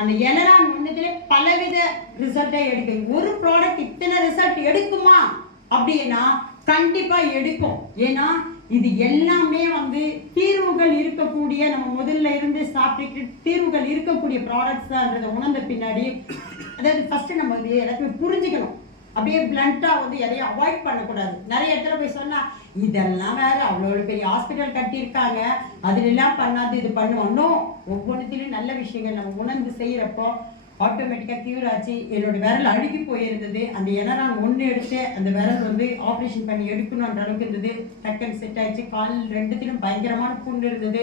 அந்த எலரான் ஒண்ணுல பலவித ரிசல்ட்டை எடுக்கு. ஒரு ப்ராடக்ட் இத்தனை ரிசல்ட் எடுக்குமா அப்படின்னா கண்டிப்பா எடுக்கும். ஏன்னா இது எல்லாமே தீர்வுகள் இருக்கக்கூடிய, நம்ம முதல்ல இருந்து சாப்பிட்டு தீர்வுகள் இருக்கக்கூடிய ப்ராடக்ட்ஸ் தான் உணர்ந்த பின்னாடி, அதாவது ஃபர்ஸ்ட் நம்ம எல்லாத்தையும் புரிஞ்சுக்கணும். அப்படியே பிளண்டா எதையும் அவாய்ட் பண்ணக்கூடாது. நிறைய இடத்துல போய் சொன்னா இதெல்லாம் வேற, அவ்வளோ பெரிய ஹாஸ்பிட்டல் கட்டியிருக்காங்க, அதுல எல்லாம் பண்ணாது இது பண்ணுவோம். ஒவ்வொன்றுத்திலும் நல்ல விஷயங்கள் நம்ம உணர்ந்து செய்யறப்போ ஆட்டோமேட்டிக்கா கியூர் ஆச்சு. என்னோட விரல் அழுகி போயிருந்தது. அந்த எலரான் ஒன்று எடுத்து அந்த விரல் ஆப்ரேஷன் பண்ணி எடுக்கணுன்ற அளவுக்கு இருந்தது. டக்குன்னு செட் ஆயிடுச்சு. கால் ரெண்டுத்திலும் பயங்கரமான புண்ணு இருந்தது,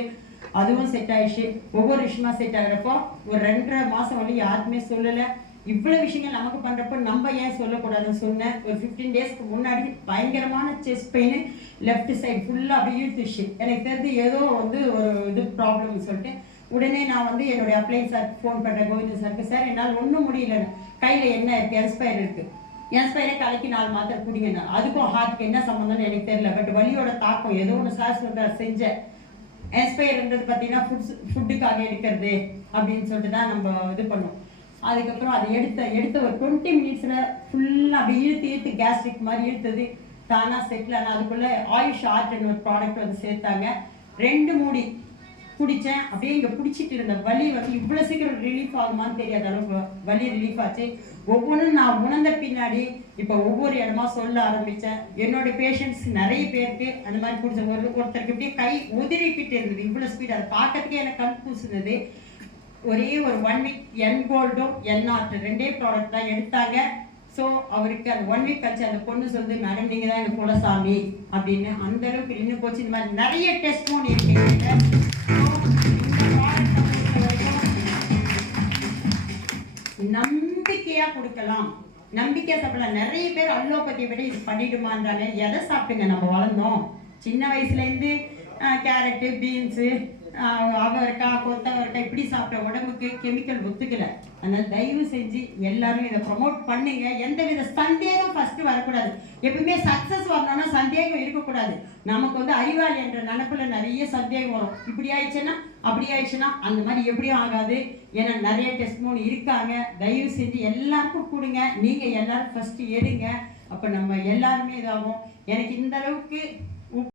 அதுவும் செட் ஆயிடுச்சு. ஒவ்வொரு விஷயமா செட் ஆகிறப்போ ஒரு 2.5 மாசம் யாருக்குமே சொல்லலை. இவ்வளவு விஷயங்கள் நமக்கு பண்றப்போ நம்ம ஏன் சொல்லக்கூடாதுன்னு சொன்னேன். ஒரு 15 டேஸ்க்கு முன்னாடி பயங்கரமான செஸ்ட் பெயின், லெஃப்ட் சைடு ஃபுல்லா அப்படியே இழுத்துச்சு. எனக்கு தெரிஞ்சு ஏதோ ஒரு இது ப்ராப்ளம்னு சொல்லிட்டு உடனே நான் என்னுடைய அப்ளைன்ஸ் சாருக்கு ஃபோன் பண்ணுறேன், கோவிந்தன் சாருக்கு. சார் என்னால் ஒன்றும் முடியல, கையில் என்ன இருக்குது, என்ஸ்பயர் இருக்குது, என்ஸ்பயரே கலைக்கு 4 மாத்திரை குடிங்க. அதுக்கும் ஹார்ட்டுக்கு என்ன சம்மந்தம்னு எனக்கு தெரியல. பட் வலியோட தாக்கம் ஏதோ ஒன்று சார் சொல்கிறார் செஞ்சேன். என்ஸ்பயர்ன்றது பார்த்தீங்கன்னா ஃபுட்டுக்காக எடுக்கிறது அப்படின்னு சொல்லிட்டு தான் நம்ம இது பண்ணோம். அதுக்கப்புறம் அதை எடுத்த ஒரு 20 மினிட்ஸில் ஃபுல்லாக அப்படி இழுத்து கேஸ்ட்ரிக் மாதிரி இழுத்தது தானாக செட்டில். ஆனால் அதுக்குள்ளே ஆயுஷ் ஆர்ட்னு ஒரு ப்ராடக்ட் சேர்த்தாங்க. 2 மூடி குடித்தேன். அப்படியே இங்கே பிடிச்சிட்டு இருந்த வலி இவ்வளோ சீக்கிரம் ரிலீஃப் ஆகுமான்னு தெரியாத அளவுக்கு வலி ரிலீஃப் ஆச்சு. ஒவ்வொன்றும் நான் உணர்ந்த பின்னாடி இப்போ ஒவ்வொரு இடமா சொல்ல ஆரம்பித்தேன். என்னோட பேஷண்ட்ஸ் நிறைய பேருக்கு அந்த மாதிரி பிடிச்ச ஒருத்தருக்கு இப்படியே கை உதிரிக்கிட்டு இருந்தது, இவ்வளோ ஸ்பீட். அதை பார்க்கறதுக்கே எனக்கு கண் கூசுனது. ஒரே ஒரு 1 வீக் என் கோல்டும் என்ஆர்ட் 2 ப்ராடக்ட் தான் எடுத்தாங்க. ஸோ அவருக்கு அந்த 1 வீக் கழிச்சு அந்த பொண்ணு சொல்லுது, மேடம் நீங்கள் தான் எனக்கு குலசாமி அப்படின்னு. அந்த அளவுக்கு நின்று போச்சு. இந்த மாதிரி நிறைய டெஸ்ட் மோன் இருக்கு. நம்பிக்கையா கொடுக்கலாம், நம்பிக்கையா சாப்பிடலாம். நிறைய பேர் அலோபதியை விட இது பண்ணிடுமான்றாங்க. எதை சாப்பிட்டுங்க நம்ம வளர்ந்தோம்? சின்ன வயசுல இருந்து கேரட்டு, பீன்ஸு, அவரைக்காய், கொத்தவரைக்காய் இப்படி சாப்பிட்ட உடம்புக்கு கெமிக்கல் ஒத்துக்கல. அதனால தயவு செஞ்சு எல்லாரும் இதை ப்ரமோட் பண்ணுங்க. எந்தவித சந்தேகம் ஃபர்ஸ்ட் வரக்கூடாது. எப்பவுமே சக்சஸ் வரணும்னா சந்தேகம் இருக்கக்கூடாது. நமக்கு அறிவாளி என்ற நினைப்புல நிறைய சந்தேகம் வரும். இப்படி ஆயிடுச்சுன்னா அப்படி ஆயிடுச்சுன்னா அந்த மாதிரி எப்படியும் ஆகாது. ஏன்னா நிறைய டெஸ்ட் மோன் இருக்காங்க. தயவு செஞ்சு எல்லாருக்கும் கொடுங்க. நீங்க எல்லாரும் ஃபர்ஸ்ட் எடுங்க. அப்ப நம்ம எல்லாருமே இதாகும். எனக்கு இந்த அளவுக்கு